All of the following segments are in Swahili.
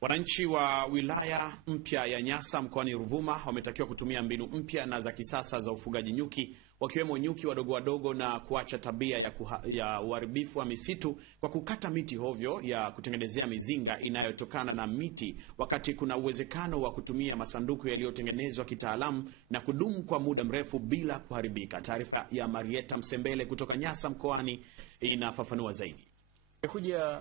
Wananchi wa wilaya mpya ya Nyasa mkoani Ruvuma wametakiwa kutumia mbinu mpya na za kisasa za ufugaji nyuki, wakiwemo nyuki wadogo wadogo, na kuacha tabia ya uharibifu wa misitu kwa kukata miti hovyo ya kutengenezea mizinga inayotokana na miti, wakati kuna uwezekano wa kutumia masanduku yaliyotengenezwa kitaalamu na kudumu kwa muda mrefu bila kuharibika. Taarifa ya Marieta Msembele kutoka Nyasa mkoani inafafanua zaidi. Kuja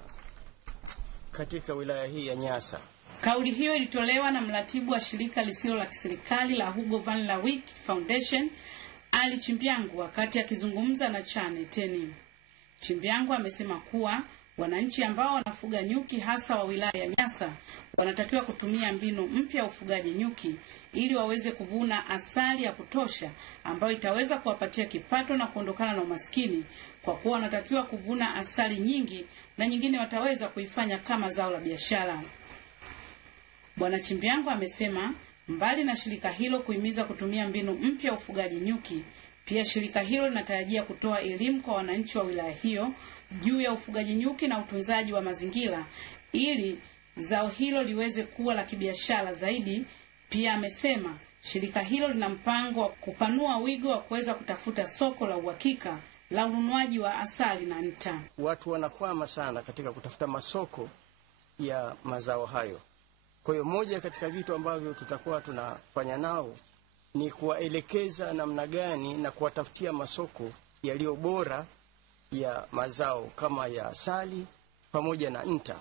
katika wilaya hii ya Nyasa. Kauli hiyo ilitolewa na mratibu wa shirika lisilo la kiserikali la Hugo Van Lawick Foundation, Ali Chimbyangu, wakati akizungumza na Channel 10. Chimbyangu amesema kuwa wananchi ambao wanafuga nyuki hasa wa wilaya ya Nyasa wanatakiwa kutumia mbinu mpya ya ufugaji nyuki ili waweze kuvuna asali ya kutosha ambayo itaweza kuwapatia kipato na kuondokana na umaskini, kwa kuwa wanatakiwa kuvuna asali nyingi na nyingine wataweza kuifanya kama zao la biashara. Bwana Chimbyangu amesema mbali na shirika hilo kuhimiza kutumia mbinu mpya ya ufugaji nyuki, pia shirika hilo linatarajia kutoa elimu kwa wananchi wa wilaya hiyo juu ya ufugaji nyuki na utunzaji wa mazingira ili zao hilo liweze kuwa la kibiashara zaidi. Pia amesema shirika hilo lina mpango wa kupanua wigo wa kuweza kutafuta soko la uhakika la ununuaji wa asali na nta. Watu wanakwama sana katika kutafuta masoko ya mazao hayo. Kwa hiyo moja katika vitu ambavyo tutakuwa tunafanya nao ni kuwaelekeza namna gani na kuwatafutia masoko yaliyo bora ya mazao kama ya asali pamoja na nta,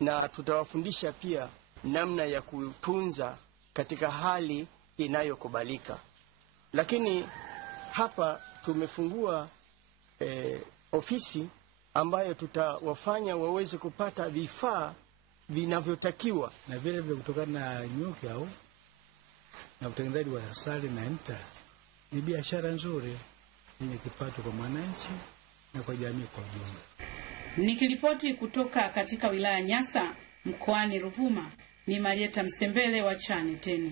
na tutawafundisha pia namna ya kutunza katika hali inayokubalika. Lakini hapa tumefungua ofisi ambayo tutawafanya waweze kupata vifaa vinavyotakiwa, na vile vile kutokana na nyuki au na utengenezaji wa asali na nta. Ni biashara nzuri yenye kipato kwa mwananchi na kwa jamii kwa ujumla. Nikiripoti kutoka katika wilaya Nyasa mkoani Ruvuma, ni Marieta Msembele wa Channel 10.